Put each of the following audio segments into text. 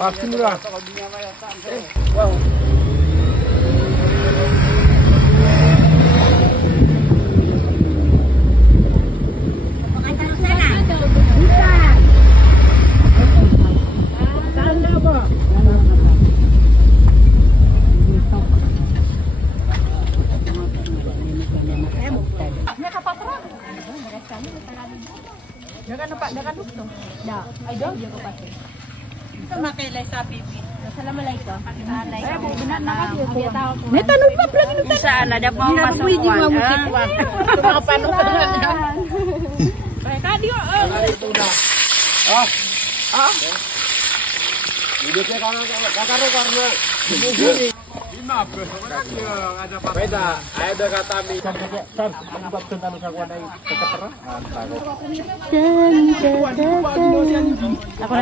Pasti murah. Sana ada bawang masuk aku na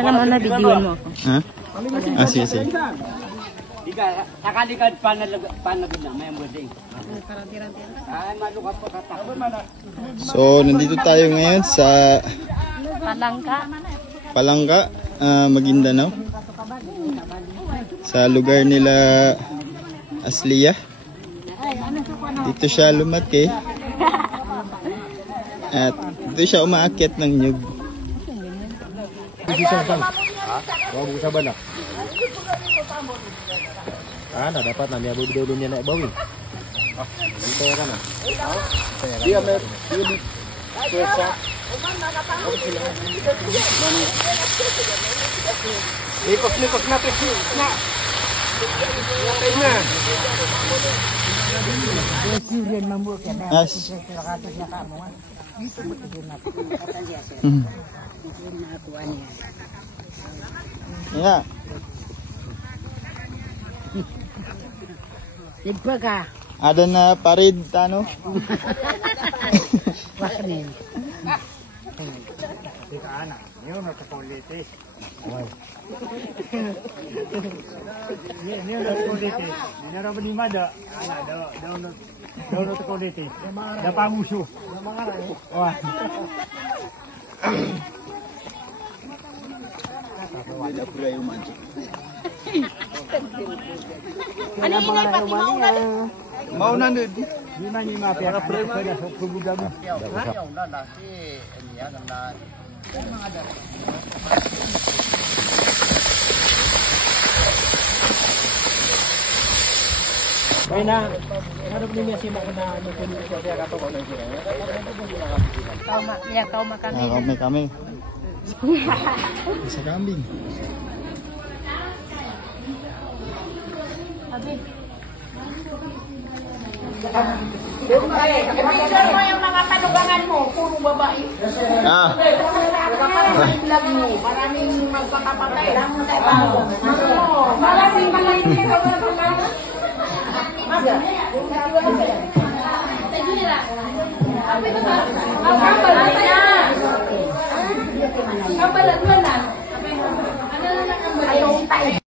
naman na videoan mo ako. Ah, sige. Nakalikan panagod na may buding. So, nandito tayo ngayon sa Palangka, Maguindanao. Sa lugar nila Aslia. Dito siya lumaki. At dito siya umaakyat ng nyug. Saban na. Dapat na niya bubudulun niya na ibawin. Ito ka na. Dia may pesa. Likos na pesi. Na. As. Ya. Ligbaga. Ada na parid tano. Wakanin. Ana, niyo na sa kulite. Niyo na sa kulite. Niyo na ba ni Mada? Ana, daw na sa kulite. Da panguso. Wah. Ano inay pati mauna? Mauna din. Di man ni mati ang prema na sa kubugan. May na, ano ba niya siya na nukuli siya kato ko na siya. Tao kami. Kami. Sa kambing. Picture mo yung mga panugangan mo, puro babae. Vlog mo, maraming magpapapatay. Maraming malaking kabalag mo na. Ayaw tayo.